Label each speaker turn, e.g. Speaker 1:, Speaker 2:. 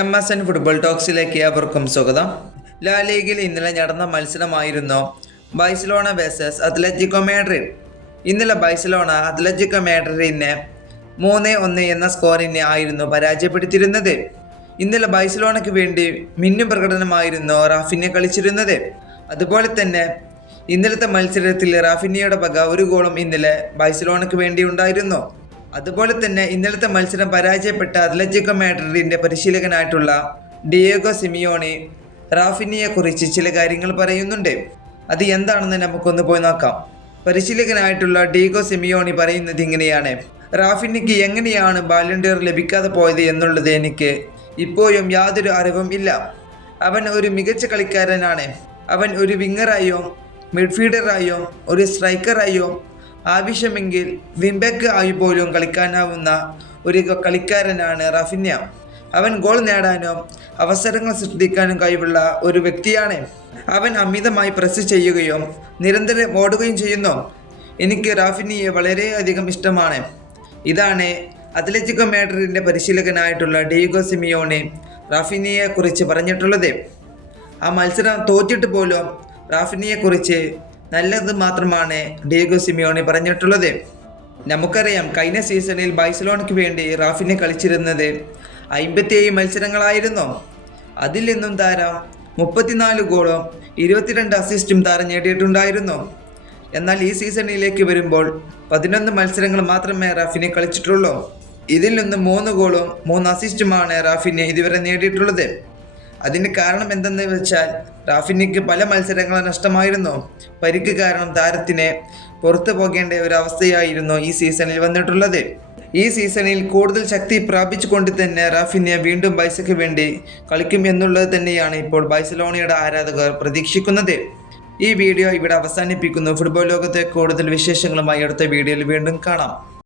Speaker 1: M S N football ടോക്സിലേക്ക് ഏവർക്കും സ്വാഗതം. ലാ ലീഗിൽ ഇന്നലെ നടന്ന മത്സരമായിരുന്നു ബൈസലോണ വേഴ്സസ് അത്ലറ്റിക്കോ മാഡ്രിഡ്. ഇന്നലെ ബൈസലോണ അത്ലറ്റിക്കോ മാഡ്രിഡിനെ മൂന്ന് ഒന്ന് എന്ന സ്കോറിനെ ആയിരുന്നു പരാജയപ്പെടുത്തിയിരുന്നത്. ഇന്നലെ ബൈസലോണയ്ക്ക് വേണ്ടി മിന്നും പ്രകടനമായിരുന്നു റാഫിനെ കളിച്ചിരുന്നത്. അതുപോലെ തന്നെ ഇന്നലത്തെ മത്സരത്തിൽ റാഫിനിയുടെ പക ഒരു ഗോളും ഇന്നലെ ബൈസലോണയ്ക്ക് വേണ്ടി ഉണ്ടായിരുന്നു അതുപോലെ തന്നെ ഇന്നലത്തെ മത്സരം പരാജയപ്പെട്ട അത്ലറ്റിക്കോ മാഡ്രിഡിന്റെ പരിശീലകനായിട്ടുള്ള ഡിയേഗോ സിമിയോണി റാഫിനിയെ കുറിച്ച് ചില കാര്യങ്ങൾ പറയുന്നുണ്ട്. അത് എന്താണെന്ന് നമുക്കൊന്ന് പോയി നോക്കാം. പരിശീലകനായിട്ടുള്ള ഡിയേഗോ സിമിയോണി പറയുന്നത് ഇങ്ങനെയാണ്. റാഫിനിക്ക് എങ്ങനെയാണ് ബാലൻഡിയർ ലഭിക്കാതെ പോയത് എന്നുള്ളത് എനിക്ക് ഇപ്പോഴും യാതൊരു അറിവും ഇല്ല. അവൻ ഒരു മികച്ച കളിക്കാരനാണ്. അവൻ ഒരു വിങ്ങറായോ മിഡ്ഫീൽഡറായോ ഒരു സ്ട്രൈക്കറായോ ആവശ്യമെങ്കിൽ വിംബെക്ക് ആയി പോലും കളിക്കാനാവുന്ന ഒരു കളിക്കാരനാണ് റഫിന്യ. അവൻ ഗോൾ നേടാനും അവസരങ്ങൾ സൃഷ്ടിക്കാനും കഴിവുള്ള ഒരു വ്യക്തിയാണ്. അവൻ അമിതമായി പ്രസ് ചെയ്യുകയും നിരന്തരം ഓടുകയും ചെയ്യുന്നു. എനിക്ക് റാഫിനിയെ വളരെയധികം ഇഷ്ടമാണ്. ഇതാണ് അത്ലറ്റിക്കോ മാഡ്രിഡിന്റെ പരിശീലകനായിട്ടുള്ള ഡേഗോ സിമിയോണി റാഫിനിയെ കുറിച്ച് പറഞ്ഞിട്ടുള്ളത്. ആ മത്സരം തോറ്റിട്ട് പോലും റാഫിനിയെ കുറിച്ച് നല്ലത് മാത്രമാണ് ഡിയഗോ സിമിയോണി പറഞ്ഞിട്ടുള്ളത്. നമുക്കറിയാം കഴിഞ്ഞ സീസണിൽ ബൈസലോണയ്ക്ക് വേണ്ടി റാഫിനെ കളിച്ചിരുന്നത് അമ്പത്തിയേഴ് മത്സരങ്ങളായിരുന്നു. അതിൽ നിന്നും താരം മുപ്പത്തിനാല് ഗോളും ഇരുപത്തിരണ്ട് അസിസ്റ്റും താരം നേടിയിട്ടുണ്ടായിരുന്നു. എന്നാൽ ഈ സീസണിലേക്ക് വരുമ്പോൾ പതിനൊന്ന് മത്സരങ്ങൾ മാത്രമേ റാഫിനെ കളിച്ചിട്ടുള്ളൂ. ഇതിൽ നിന്ന് മൂന്ന് ഗോളും മൂന്ന് അസിസ്റ്റുമാണ് റാഫിനെ ഇതുവരെ നേടിയിട്ടുള്ളത്. അതിന് കാരണം എന്തെന്ന് വെച്ചാൽ റാഫിനിക്ക് പല മത്സരങ്ങളും നഷ്ടമായിരുന്നു. പരിക്ക് കാരണം താരത്തിന് പുറത്തു പോകേണ്ട ഒരു അവസ്ഥയായിരുന്നു ഈ സീസണിൽ വന്നിട്ടുള്ളത്. ഈ സീസണിൽ കൂടുതൽ ശക്തി പ്രാപിച്ചുകൊണ്ട് തന്നെ റാഫിനെ വീണ്ടും ബൈസയ്ക്ക് വേണ്ടി കളിക്കും എന്നുള്ളത് തന്നെയാണ് ഇപ്പോൾ ബൈസലോണയുടെ ആരാധകർ പ്രതീക്ഷിക്കുന്നത്. ഈ വീഡിയോ ഇവിടെ അവസാനിപ്പിക്കുന്നു. ഫുട്ബോൾ ലോകത്തെ കൂടുതൽ വിശേഷങ്ങളുമായി അടുത്ത വീഡിയോയിൽ വീണ്ടും കാണാം.